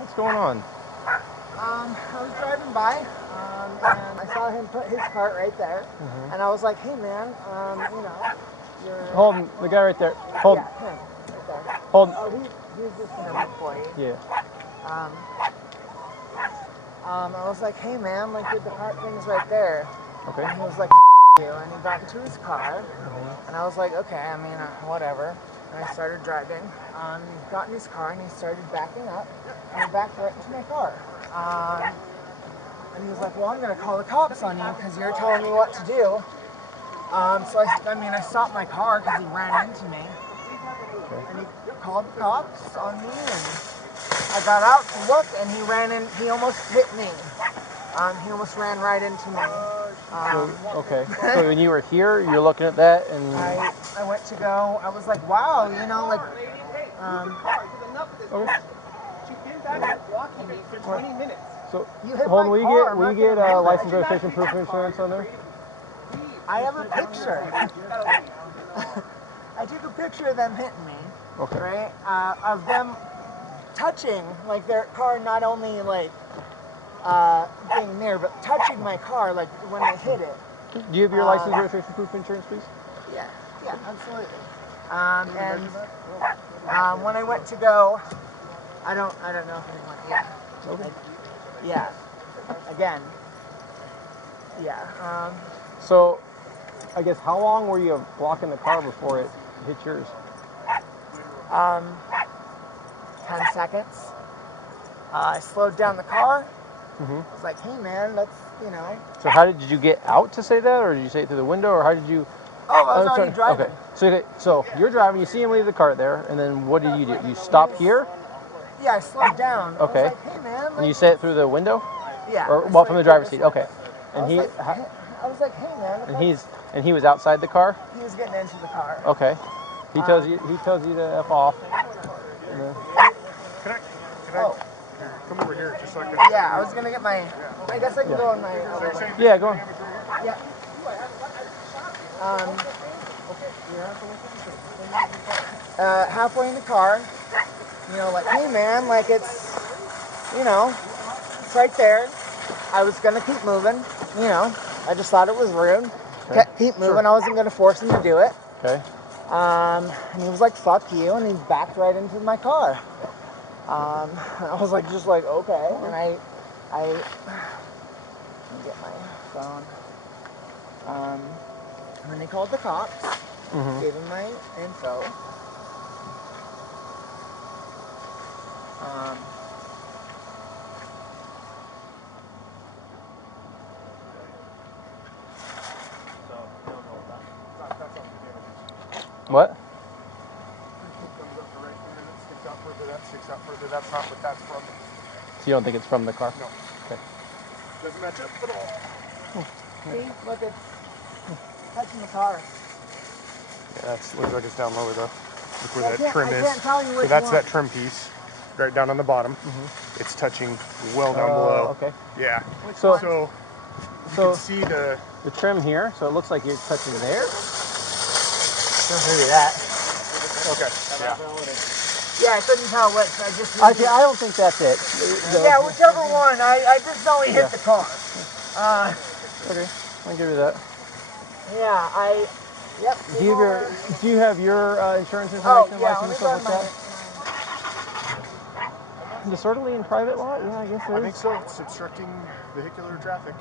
What's going on? I was driving by, and I saw him put his cart right there, and I was like, "Hey, man, you know, you're." Hold him, the guy right there. Hold. Yeah, him, right there. Hold. Oh, he's just an employee. Yeah. I was like, "Hey, man, like, the cart thing's right there." Okay. And he was like, "You," and he got into his car, and I was like, "Okay, I mean, whatever." And I started driving. He got in his car and he started backing up, and he backed right into my car. And he was like, "Well, I'm going to call the cops on you because you're telling me what to do." So I stopped my car because he ran into me, and he called the cops on me, and I got out to look, and he almost hit me. He almost ran right into me. Okay. So when you were here, you're looking at that, and I went to go. I was like, wow, you know, like. Okay. She's been back here blocking me for 20 minutes. So You hit hold on, my will car, you get license, registration, proof of insurance on there? I have a picture. I took a picture of them hitting me. Okay. Right? Of them touching, like their car not only like being near, but touching my car, like when they hit it. Do you have your license, registration, proof of insurance, please? Yeah, absolutely. When I went to go, I don't know if anyone. Yeah. Okay. Yeah. Again. Yeah. So, I guess how long were you blocking the car before it hit yours? 10 seconds. I slowed down the car. I was like, "Hey, man, let's, you know." So how did you get out to say that, or did you say it through the window, or how did you? Oh, I was already driving. Okay. So you're driving. You see him leave the cart there, and then what did you do? You stop here? Yeah, I slowed down. Okay. I was like, "Hey, man." And you say it through the window? Yeah. Or well, from the driver's seat. Okay. And I was like, "Hey, man." And he was outside the car? He was getting into the car. Okay. He tells you to F off. Can I come over here just so I can... Yeah, I was gonna get my. I guess I can go on my. Yeah, go on. Yeah. Halfway in the car, you know, like, "Hey, man, like it's, you know, it's right there." I was gonna keep moving, you know. I just thought it was rude. Okay. Keep moving. I wasn't gonna force him to do it. Okay. And he was like, "Fuck you," and he backed right into my car. I was like, just like, okay, and I let me get my phone. And then he called the cops, gave him my info. What? Sticks out further. That's not what that's from. So you don't think it's from the car? No. Okay. Doesn't match up at all. See, look, it's touching the car. Yeah, looks like it's down lower though. Look where that trim is. I can't tell you which So that's one. that trim piece, right down on the bottom. It's touching well down below. Okay. Yeah. So you can see the trim here. So it looks like you're touching there. Don't do that. Okay. Yeah. Yeah, I couldn't tell which. I don't think that's it. Yeah, whichever one. I just know he hit the car. Okay, I'll give you that. Yeah, Yep. Do you have your insurance information, license, stuff like that? Disorderly in private lot? Yeah, I guess there is. I think so. It's obstructing vehicular traffic.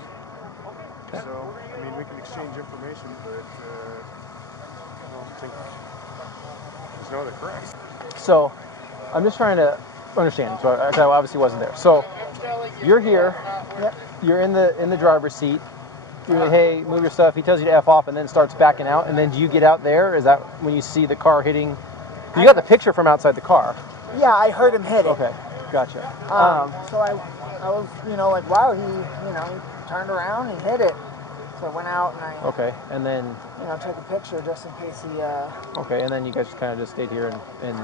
So, I mean, we can exchange information, but I don't think there's no other correct. So, I'm just trying to understand. So, I obviously wasn't there. So, you're here. Yep. You're in the driver's seat. You're like, "Hey, move your stuff." He tells you to F off, and then starts backing out. And then do you get out there? Is that when you see the car hitting? You got the picture from outside the car. Yeah, I heard him hit it. Okay, gotcha. So I was, you know, like, wow, he turned around, he hit it. So I went out and I. Okay, and then. You know, took a picture just in case he. Okay, and then you guys kind of just stayed here and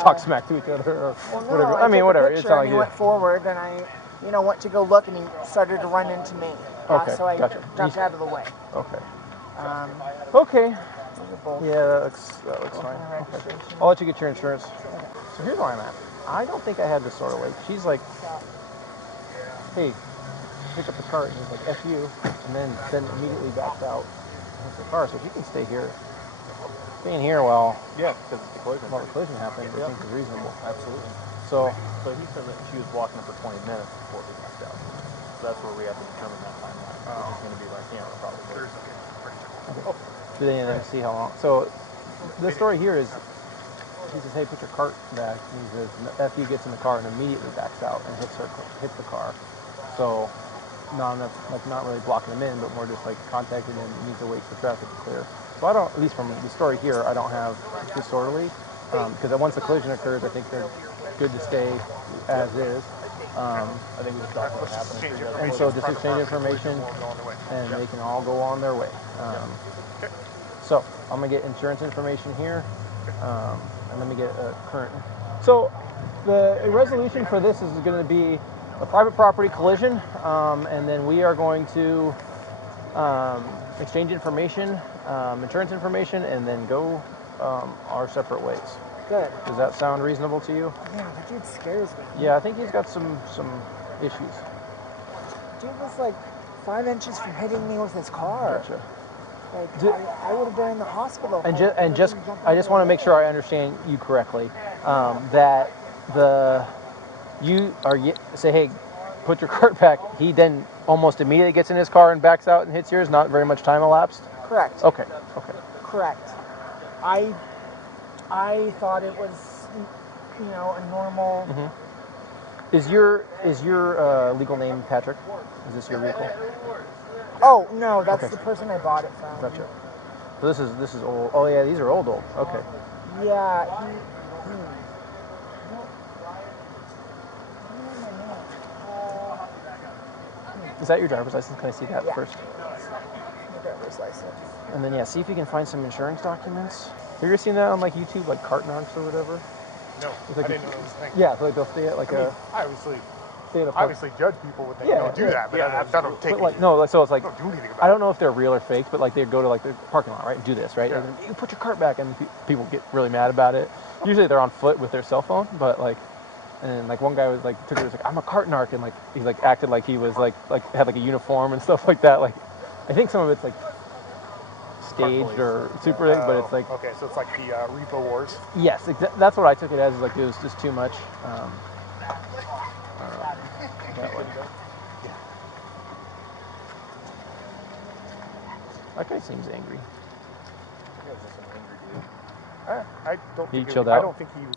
talk smack to each other or whatever. I mean, whatever. It's not like he went forward, and I, went to go look, and he started to run into me. Okay, so I gotcha. jumped out of the way. Okay. Okay. Yeah, that looks fine. Okay. I'll let you get your insurance. So here's where I'm at. I don't think I had to sort of like. She's like, hey, pick up the cart, and he's like, F you, and then immediately backs out and hits the car, so she can stay here. Staying here while Yeah, because the collision. the collision happened, I think is reasonable. Absolutely. So But he said that she was walking for 20 minutes before he backed out. So that's where we have to determine that timeline, which is going to be like, probably. do they then see how long? So the story here is he says, hey, put your cart back. And he says, F you, gets in the car and immediately backs out and hits the car. So not really blocking him in, but more just like contacting him. He needs to wait for traffic to clear. So I don't, at least from the story here, I don't have disorderly, because once the collision occurs, I think they're good to stay as is. I think we just thought what happened. And so just exchange information, and they can all go on their way. So I'm gonna get insurance information here, and let me get a current. So the resolution for this is going to be a private property collision, and then we are going to exchange information, insurance information, and then go our separate ways. Good. Does that sound reasonable to you? Man, that dude scares me. Yeah, I think he's got some issues. Dude was like 5 inches from hitting me with his car. Gotcha. Like, I would have been in the hospital. And I just want to make sure I understand you correctly. That say, hey, put your cart back. He then almost immediately gets in his car and backs out and hits yours. Not very much time elapsed. Correct. Okay. Correct. I thought it was, a normal. Mm-hmm. Is your legal name Patrick? Is this your vehicle? Oh no, that's Okay. the person I bought it from. Gotcha. So this is old. Oh yeah, these are old. Okay. Yeah. Is that your driver's license? Can I see that Yeah. first? My driver's license. And then see if you can find some insurance documents. Have you ever seen that on like YouTube, like cart narcs or whatever? No, It's like I didn't know it was a thing. Yeah, so like they'll stay at like I a obviously judge people when they don't do that, but I don't take like no, so it's like don't do anything about I don't know if they're real or fakes, but like they go to like the parking lot, right, and do this, right? Yeah. And then, you put your cart back, and people get really mad about it. Usually they're on foot with their cell phone, but like, and like one guy was like I'm a cart narc, and like he like acted like he was like had like a uniform and stuff like that. Like I think some of it's like staged or super big, but it's like okay, so it's like the Repo Wars. yes, that's what I took it as. Is like it was just too much. That way. That guy seems angry. I don't He think chilled I out? don't think he was